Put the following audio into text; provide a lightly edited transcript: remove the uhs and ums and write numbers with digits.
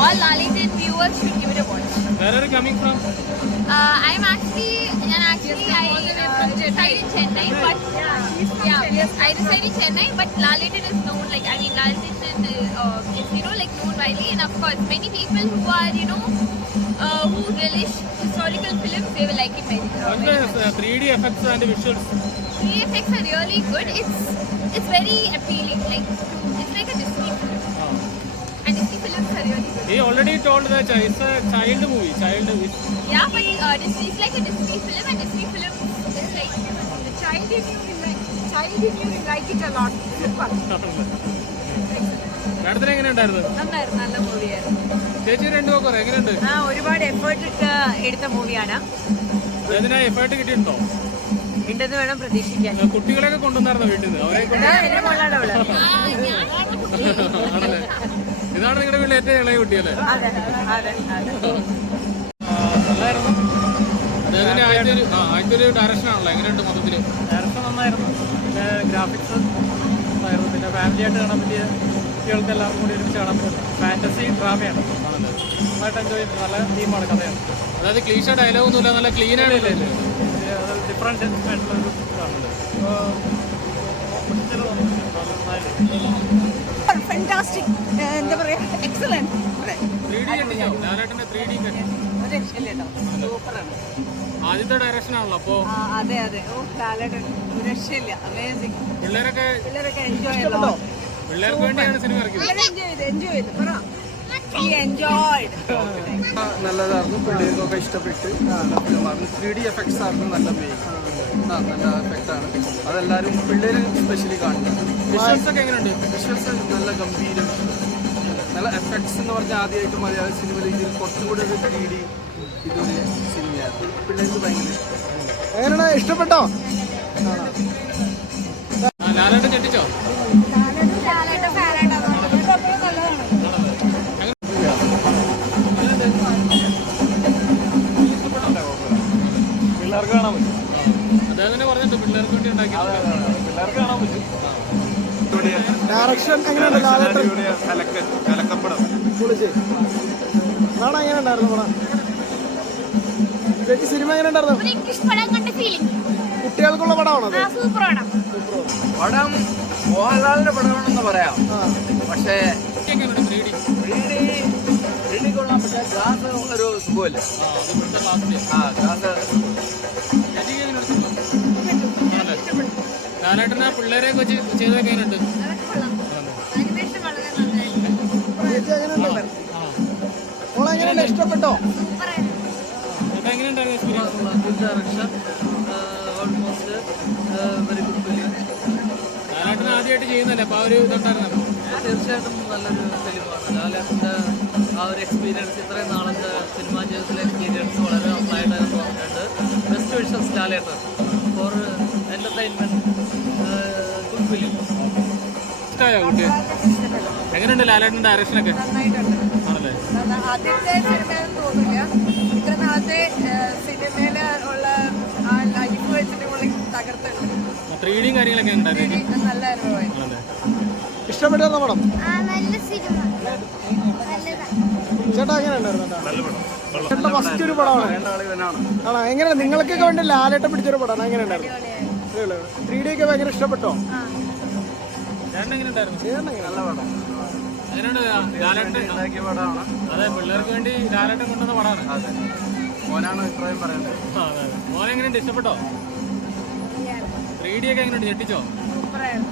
all Lalitan viewers should give it a watch. Where are you coming from? I'm actually I reside in Chennai, but I reside in Chennai, but Lalitan is known, like, I mean, Lalitan is, you know, like, known widely, and of course, many people who are, you know, who relish historical films, they will like it very What's the 3D effects and visuals? 3D effects are really good. It's very appealing, like, it's like a Disney film. And Disney films are really good. He already told that it's a child movie. Yeah, but Disney is like a Disney film, and Disney film is like The child in you will like it a lot. Super. മാഡത്തിന് എങ്ങനെ ഉണ്ടായിരുന്നു? നന്നായിരുന്നു, നല്ല മൂവിയായിരുന്നു. ചേച്ചി രണ്ടു നോക്കറ എങ്ങനെയുണ്ട്? ഒരുപാട് effort ഇട്ട് എടുത്ത മൂവിയാണ്. അതിനാ എഫേർട്ട് കിട്ടിയിട്ടുണ്ടോ? ഉണ്ടെന്ന് വേണം പ്രതീക്ഷിക്കാൻ. കുട്ടികളെയൊക്കെ കൊണ്ടുവന്നായിരുന്നോ വീട്ടിൽ നിന്ന്? അവരെ എന്റെ മോളാണ് അവള്. ആണല്ലേ? ഇതാണ് നിങ്ങളുടെ വീട്ടിൽ ഏറ്റവും ഇളയ കുട്ടിയല്ലേ? അതെ അതെ അതെ. നല്ലായിരുന്നു. അദ്ദേഹത്തിന്റെ ആദ്യത്തെ ഒരു ഡയറക്ഷൻ ആണല്ലോ, എങ്ങനെയുണ്ട് മൊത്തത്തില്? ഡയറക്ഷൻ നന്നായിരുന്നു, പിന്നെ ഗ്രാഫിക്സ് നന്നായിരുന്നു, പിന്നെ ഫാമിലി ആയിട്ട് കാണാൻ പറ്റിയ കുട്ടികൾക്ക് എല്ലാവർക്കും കൂടി ഒരുമിച്ച് കാണാൻ പറ്റും. ഫാൻറ്റസി ഡ്രാമയാണ്, നന്നായിട്ട് എൻജോയ് ചെയ്ത് നല്ല തീമാണ്, കഥയാണ്. അതായത് ക്ലീഷ ഡയലോഗ് ഒന്നുമില്ല, നല്ല ക്ലീൻ ആണല്ലേ? അത് ഡിഫറെൻറ്റ് ആയിട്ടുള്ളൊരു ഇതാണ്. ഫാന്റാസ്റ്റിക്, എന്താ പറയാ, എക്സലന്റ്. 3D കണ്ടിട്ടോ? ലാലേട്ടന്റെ 3D കണ്ടു. ഒരു രക്ഷയില്ല കേട്ടോ, സൂപ്പറാണ്. ആദ്യത്തെ ഡയറക്ഷൻ ആണല്ലോ, അപ്പോ അതെ അതെ. ഓ, ലാലേട്ടൻ ഒരു രക്ഷയില്ല, അമേസിങ്. പിള്ളേരൊക്കെ എൻജോയ് ചെയ്തോ? പിള്ളേർക്ക് വേണ്ടിയാണ് സിനിമ ഇറക്കിയത്. എൻജോയ് ചെയ്തു, പറ. എൻജോയ്ഡ്. നല്ലതായിരുന്നു, പിള്ളേർക്കൊക്കെ ഇഷ്ടപ്പെട്ട് നല്ല ഫിലിമായിരുന്നു. 3D എഫക്ട്സ് ആയിരുന്നു, നല്ല നല്ല എഫക്റ്റാണ്. അതെല്ലാവരും പിള്ളേർ സ്പെഷ്യലി കാണുന്നത്. വിഷ്വൽസ് ഒക്കെ എങ്ങനെയുണ്ട്? വിഷ്വൽസ് നല്ല ഗംഭീരം, നല്ല എഫക്ട്സ് എന്ന് പറഞ്ഞാൽ ആദ്യമായിട്ട് മലയാള സിനിമയിൽ ഇതിൽ കുറച്ചും കൂടി ഒരു 3D ഇതൊരു സിനിമയായിരുന്നു. പിള്ളേർക്ക് ഭയങ്കര ഇഷ്ടം. എങ്ങനെയാണ്, ഇഷ്ടപ്പെട്ടോ? ലാലേട്ടൻ ഞെട്ടിച്ചോ? പിള്ളേർക്ക് കാണാൻ പറ്റും. അദ്ദേഹം തന്നെ പറഞ്ഞിട്ട് പിള്ളേർക്ക് വേണ്ടി ഉണ്ടാക്കി. പിള്ളേർക്ക് കാണാൻ പറ്റും. ഡയറക്ഷൻ എങ്ങനെയുണ്ട്? ലാലേട്ടൻ കലക്കപ്പടം പൊളിച്ച്. നാളെ എങ്ങനെ ഉണ്ടായിരുന്നു പടം? ചേച്ചി സിനിമ എങ്ങനെ ഉണ്ടായിരുന്നു? ഒരു ഇംഗ്ലീഷ് പടം കണ്ട ഫീലിംഗ്. കുട്ടികൾക്കുള്ള പടമാണത്? സൂപ്പർ പടം. പടം മോഹൻലാലിന്റെ പടമാണെന്ന് പറയാം. പക്ഷേ എങ്ങനെയുണ്ട് 3D? 3D കൊള്ളാം, പക്ഷേ ഗ്ലാസ് ഒരു സുഖമില്ല. ഗ്ലാസ് ലാലേട്ടനെ പിള്ളേരെ വെച്ച് ചെയ്തൊക്കെ എങ്ങനെയുണ്ട്? അനിമേഷൻ വളരെ നന്നായിരുന്നു. ചേച്ചി എങ്ങനെയുണ്ട്? മോളെ എങ്ങനെയുണ്ട്, ഇഷ്ടപ്പെട്ടോ? സൂപ്പറായിരുന്നു. എങ്ങനെയുണ്ടായിരുന്നു experience? good direction, almost very good film. ലാലേട്ടൻ ആദ്യമായിട്ട് ചെയ്യുന്നല്ലേ, അപ്പോൾ ആ ഒരു ഇതുണ്ടായിരുന്നല്ലോ. തീർച്ചയായിട്ടും നല്ലൊരു ഫിലിമാണ്. ലാലേട്ടൻ്റെ ആ ഒരു എക്സ്പീരിയൻസ്, ഇത്രയും നാളത്തെ സിനിമാ ജീവിതത്തിലെ എക്സ്പീരിയൻസ് വളരെ നന്നായിട്ടായിരുന്നു തോന്നിയിട്ടുണ്ട്. ബെസ്റ്റ് വിഷസ് ലാലേട്ടൻ ഫോർ എൻ്റർടൈൻമെൻറ്റ്, ഗുഡ് ഫിലിം. ഇഷ്ടമായോ കുട്ടി? എങ്ങനെയുണ്ട് ലാലേട്ടൻ്റെ ഡയറക്ഷനൊക്കെ? ആണല്ലേ? ആദ്യത്തെ സിനിമയെന്ന് തോന്നില്ല, ഇത്ര നാളത്തെ സിനിമയിൽ ഉള്ള ആ ലൈഫ് വെച്ചിട്ട് തകർത്തുണ്ട്. 3D കാര്യങ്ങളൊക്കെ ഉണ്ടായിരുന്നു. നല്ല അനുഭവമായിരുന്നു. ആണല്ലേ? ഇഷ്ടപ്പെട്ടോ പടം? നല്ല സിനിമ. ചേട്ടാ എങ്ങനെ ഉണ്ടായിരുന്നു? ചേട്ടൻ്റെ ഫസ്റ്റ് ഒരു പടമാണ്. ആണോ? എങ്ങനെയാണ് നിങ്ങൾക്കൊക്കെ വേണ്ടി ലാലേട്ടൻ പിടിച്ചൊരു പടമാണ്? എങ്ങനെ ഉണ്ടായിരുന്നു? 3D ഒക്കെ ഭയങ്കര ഇഷ്ടപ്പെട്ടോ? ചേട്ടൻ എങ്ങനെ ഉണ്ടായിരുന്നു? നല്ല പടം, എങ്ങനെയുണ്ട് ലാലേട്ടൻ ഉണ്ടാക്കിയ പടമാണ്. അതെ, പിള്ളേർക്ക് വേണ്ടി ലാലേട്ടൻ കൊണ്ടുവന്ന പടമാണ്. അതെ, മോനാണ് അഭിപ്രായം പറയേണ്ടത്. മോനെ എങ്ങനെയുണ്ട്, ഇഷ്ടപ്പെട്ടോ? 3D ഒക്കെ എങ്ങനെയുണ്ട്, ഞെട്ടിച്ചോ? സൂപ്പറായിരുന്നു.